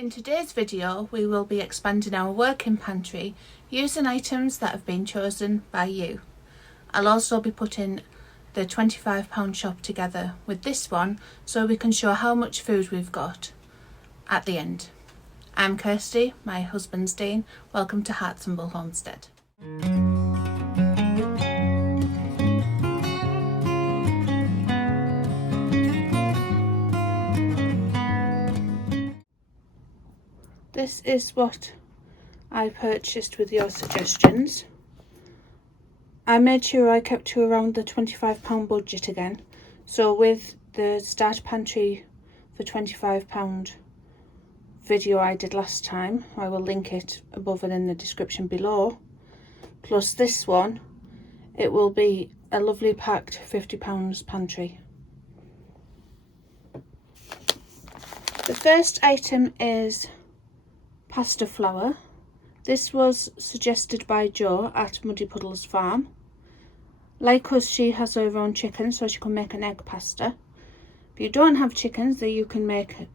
In today's video, we will be expanding our working pantry using items that have been chosen by you. I'll also be putting the £25 shop together with this one so we can show how much food we've got at the end. I'm Kirsty, my husband's Dean. Welcome to Hartsumble Homestead. This is what I purchased with your suggestions. I made sure I kept to around the £25 budget again. So with the Start Pantry for £25 video I did last time, I will link it above and in the description below, plus this one, it will be a lovely packed £50 pantry. The first item is pasta flour. This was suggested by Jo at Muddy Puddles Farm. Like us, she has her own chicken, so she can make an egg pasta. If you don't have chickens, then you can make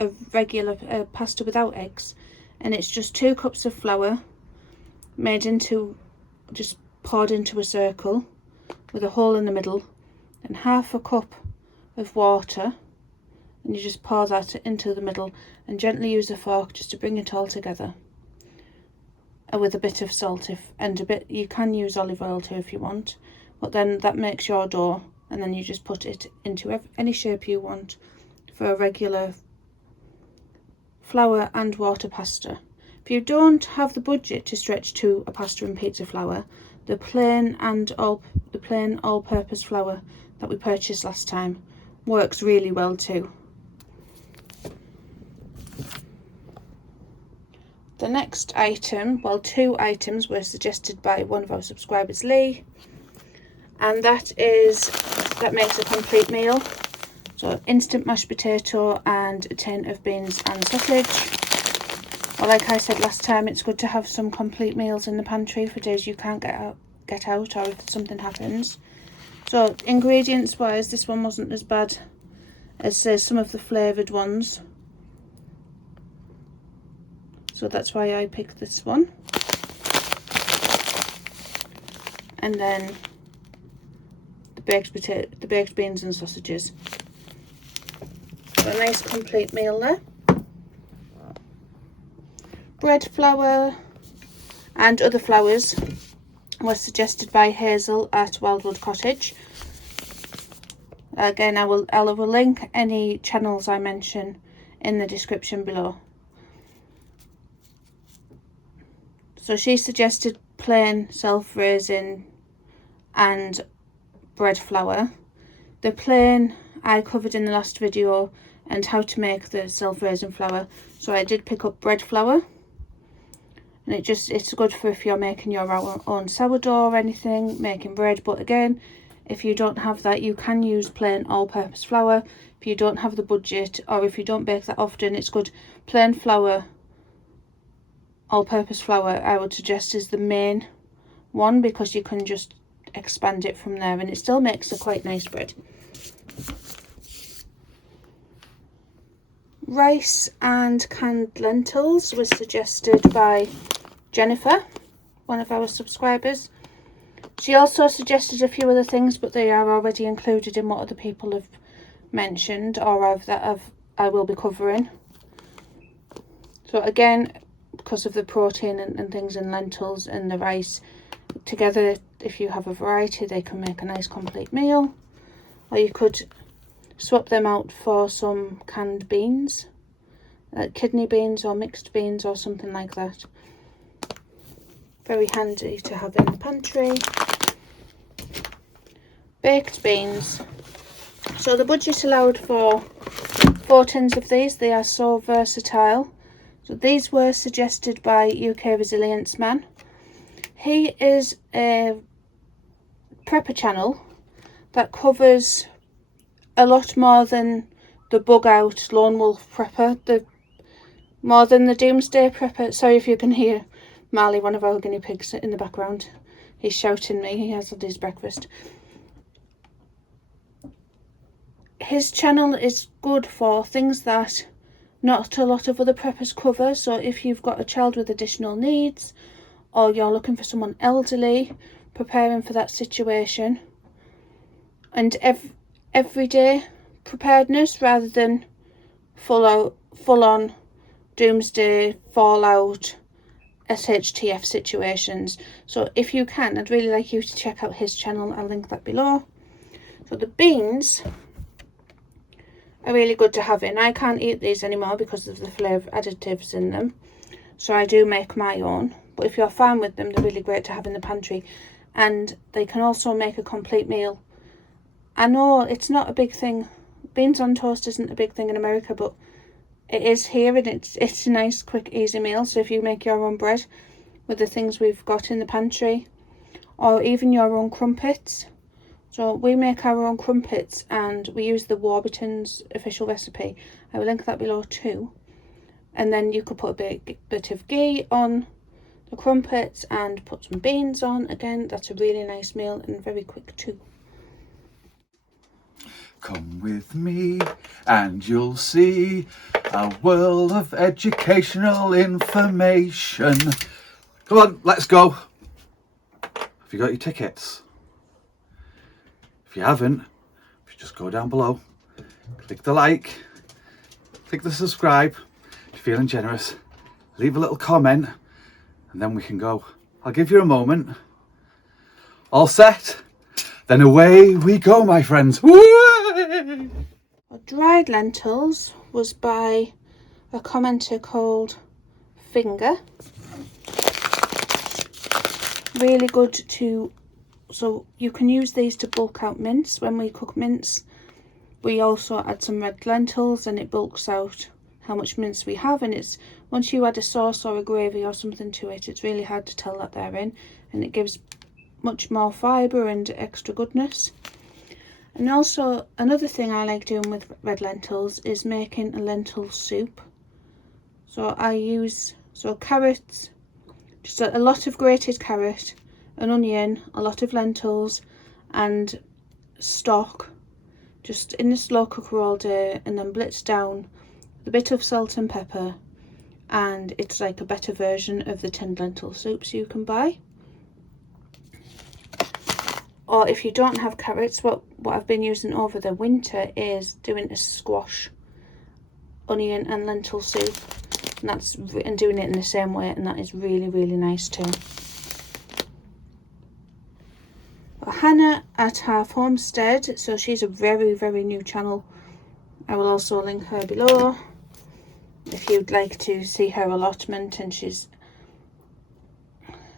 a regular pasta without eggs, and it's just 2 cups of flour made into, just poured into a circle with a hole in the middle, and half a cup of water, and you just pour that into the middle and gently use a fork just to bring it all together, with a bit of salt, you can use olive oil too if you want, but then that makes your dough, and then you just put it into any shape you want for a regular flour and water pasta. If you don't have the budget to stretch to a pasta and pizza flour, the plain all-purpose flour that we purchased last time works really well too. The next item, well, 2 items were suggested by one of our subscribers, Lee, and that makes a complete meal. So instant mashed potato and a tin of beans and sausage. Well, like I said last time, it's good to have some complete meals in the pantry for days you can't get out or if something happens. So ingredients wise, this one wasn't as bad as some of the flavoured ones. So that's why I picked this one. And then the baked beans and sausages. So a nice complete meal there. Bread flour and other flours were suggested by Hazel at Wildwood Cottage. Again, I will link any channels I mention in the description below. So she suggested plain self-raising and bread flour. The plain I covered in the last video, and how to make the self-raising flour. So I did pick up bread flour, and it's good for if you're making your own sourdough or anything, making bread. But again, if you don't have that, you can use plain all-purpose flour. If you don't have the budget, or if you don't bake that often, it's good. Plain flour, all-purpose flour, I would suggest is the main one, because you can just expand it from there and it still makes a quite nice bread. Rice and canned lentils was suggested by Jennifer, one of our subscribers. She also suggested a few other things, but they are already included in what other people have mentioned or I will be covering. So again, because of the protein and things in lentils and the rice together, if you have a variety, they can make a nice complete meal. Or you could swap them out for some canned beans, kidney beans or mixed beans or something like that. Very handy to have in the pantry. Baked beans. So the budget allowed for 4 tins of these. They are so versatile. So these were suggested by UK Resilience Man. He is a prepper channel that covers a lot more than the bug out lone wolf prepper, more than the doomsday prepper. Sorry if you can hear Marley, one of our guinea pigs, in the background. He's shouting me, he has had his breakfast. His channel is good for things that not a lot of other preppers cover. So if you've got a child with additional needs, or you're looking for someone elderly, preparing for that situation, and everyday preparedness rather than full on doomsday fallout SHTF situations. So if you can, I'd really like you to check out his channel. I'll link that below. So the beans are really good to have in. I can't eat these anymore because of the flavour additives in them, so I do make my own. But if you're fine with them, they're really great to have in the pantry, and they can also make a complete meal. I know it's not a big thing. Beans on toast isn't a big thing in America, but it is here, and it's a nice, quick, easy meal. So if you make your own bread with the things we've got in the pantry, or even your own crumpets. So we make our own crumpets, and we use the Warburton's official recipe. I will link that below too. And then you could put a bit of ghee on the crumpets and put some beans on. Again, that's a really nice meal and very quick too. Come with me and you'll see a world of educational information. Come on, let's go. Have you got your tickets? If you haven't, if you just go down below, click the like, click the subscribe. If you're feeling generous, leave a little comment, and then we can go. I'll give you a moment. All set? Then away we go, my friends. Whee! Dried lentils was by a commenter called Finger. Really good to, so you can use these to bulk out mince. When we cook mince, we also add some red lentils, and it bulks out how much mince we have. And it's, once you add a sauce or a gravy or something to it, it's really hard to tell that they're in, and it gives much more fibre and extra goodness. And also another thing I like doing with red lentils is making a lentil soup. So I use carrots, just a lot of grated carrot, an onion, a lot of lentils, and stock, just in the slow cooker all day, and then blitz down with a bit of salt and pepper, and it's like a better version of the tinned lentil soups you can buy. Or if you don't have carrots, what I've been using over the winter is doing a squash, onion and lentil soup, and doing it in the same way, and that is really, really nice too. But Hannah at Half Homestead, so she's a very, very new channel. I will also link her below if you'd like to see her allotment, and she's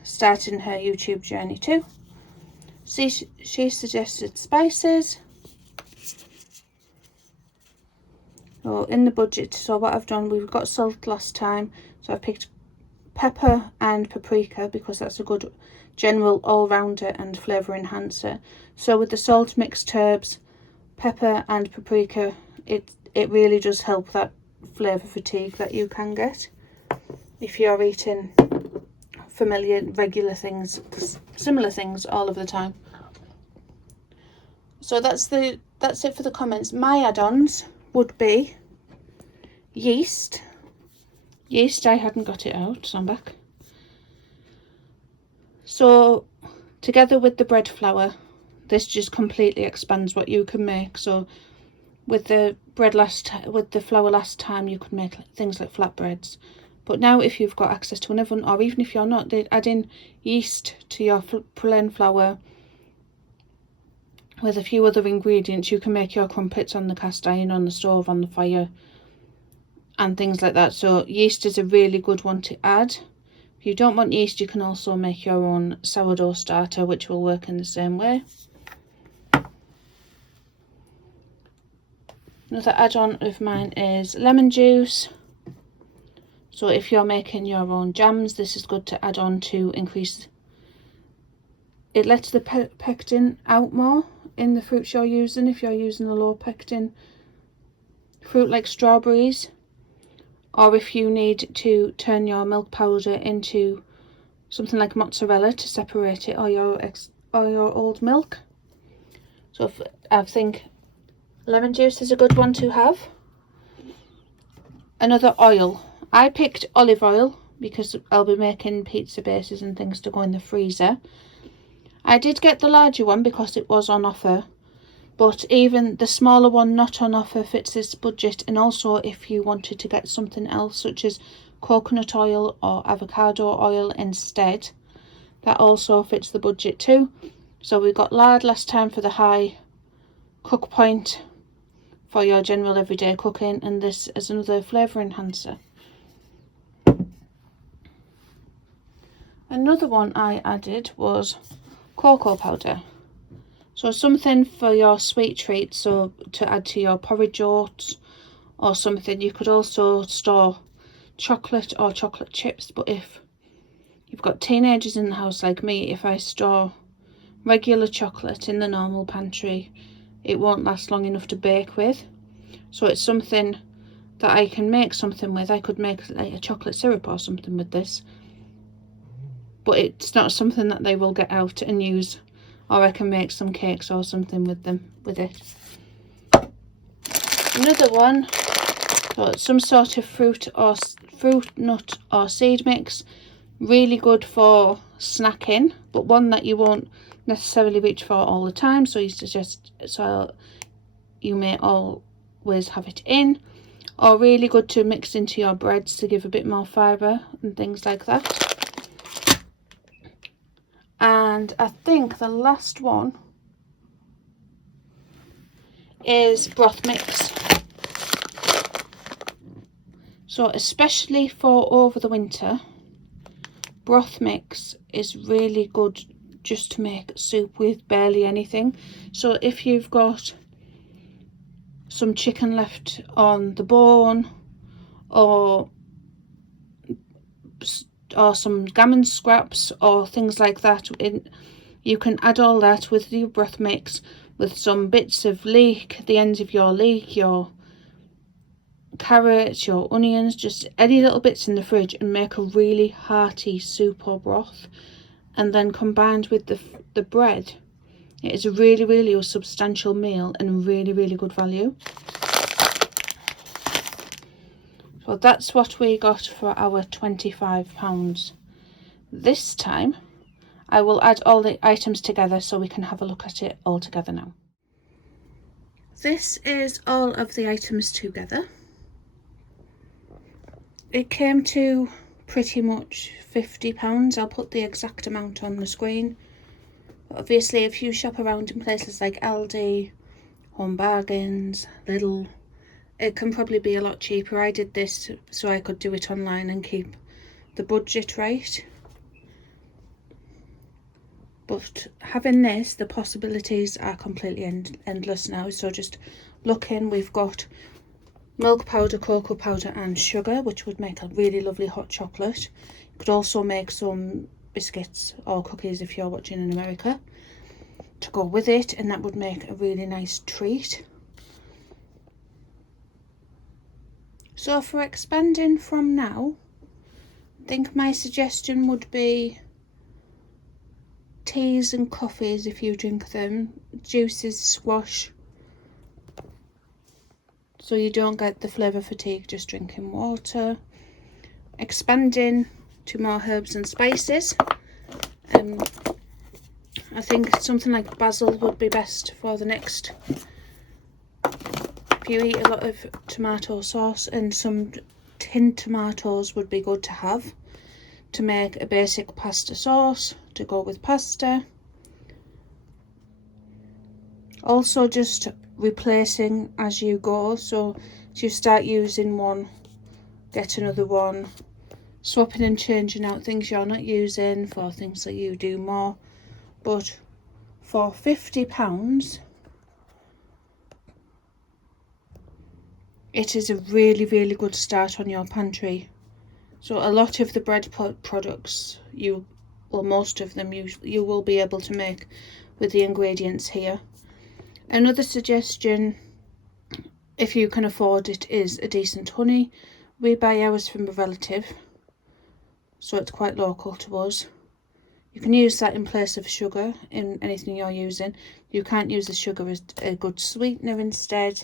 starting her YouTube journey too. She suggested spices. So in the budget, so what I've done, we've got salt last time, so I've picked pepper and paprika because that's a good general all-rounder and flavour enhancer. So with the salt, mixed herbs, pepper and paprika, it really does help that flavour fatigue that you can get if you're eating familiar, regular things, similar things all of the time. So that's it for the comments. My add-ons would be yeast. I hadn't got it out, so I'm back. So together with the bread flour, this just completely expands what you can make. So with the flour last time, you could make things like flatbreads. But now if you've got access to an oven, or even if you're not, adding yeast to your plain flour with a few other ingredients, you can make your crumpets on the cast iron, on the stove, on the fire, and things like that. So yeast is a really good one to add. If you don't want yeast, you can also make your own sourdough starter, which will work in the same way. Another add-on of mine is lemon juice. So if you're making your own jams, this is good to add on to increase. It lets the pectin out more in the fruits you're using if you're using a low pectin fruit like strawberries, or if you need to turn your milk powder into something like mozzarella to separate it, or your old milk. So I think lemon juice is a good one to have. another oil. I picked olive oil because I'll be making pizza bases and things to go in the freezer. I did get the larger one because it was on offer, but even the smaller one not on offer fits this budget. And also if you wanted to get something else such as coconut oil or avocado oil instead, that also fits the budget too. So we got lard last time for the high cook point for your general everyday cooking, and this is another flavour enhancer. Another one I added was cocoa powder. So something for your sweet treats, so to add to your porridge oats or something. You could also store chocolate or chocolate chips, but if you've got teenagers in the house like me, if I store regular chocolate in the normal pantry, it won't last long enough to bake with. So it's something that I can make something with. I could make like a chocolate syrup or something with this, but it's not something that they will get out and use, or I can make some cakes or something with it. Another one, so some sort of fruit, nut or seed mix. Really good for snacking, but one that you won't necessarily reach for all the time, so you may always have it in, or really good to mix into your breads to give a bit more fibre and things like that. And I think the last one is broth mix. So especially for over the winter, broth mix is really good just to make soup with barely anything. So if you've got some chicken left on the bone, or some gammon scraps or things like that, you can add all that with your broth mix, with some bits of leek, the ends of your leek, your carrots, your onions, just any little bits in the fridge, and make a really hearty soup or broth. And then combined with the bread, it is a really a substantial meal and really good value. So that's what we got for our £25. This time I will add all the items together so we can have a look at it all together now. This is all of the items together. It came to pretty much £50. I'll put the exact amount on the screen. But obviously if you shop around in places like Aldi, Home Bargains, Lidl, it can probably be a lot cheaper. I did this so I could do it online and keep the budget right. But having this, the possibilities are completely endless now. So just looking, we've got milk powder, cocoa powder and sugar, which would make a really lovely hot chocolate. You could also make some biscuits or cookies if you're watching in America to go with it, and that would make a really nice treat. So for expanding from now, I think my suggestion would be teas and coffees if you drink them, juices, squash, so you don't get the flavour fatigue just drinking water. Expanding to more herbs and spices, I think something like basil would be best for the next. If you eat a lot of tomato sauce, and some tinned tomatoes would be good to have to make a basic pasta sauce to go with pasta. Also just replacing as you go, so as you start using one, get another one, swapping and changing out things you're not using for things that you do more. But for £50, it is a really good start on your pantry. So a lot of the bread products, most of them you will be able to make with the ingredients here. Another suggestion, if you can afford it, is a decent honey. We buy ours from a relative, so it's quite local to us. You can use that in place of sugar in anything you're using. You can't use the sugar as a good sweetener instead.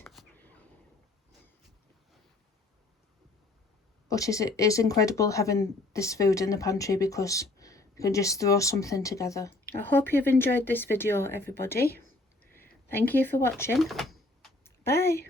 but it is incredible having this food in the pantry because you can just throw something together. I hope you've enjoyed this video, everybody. Thank you for watching. Bye.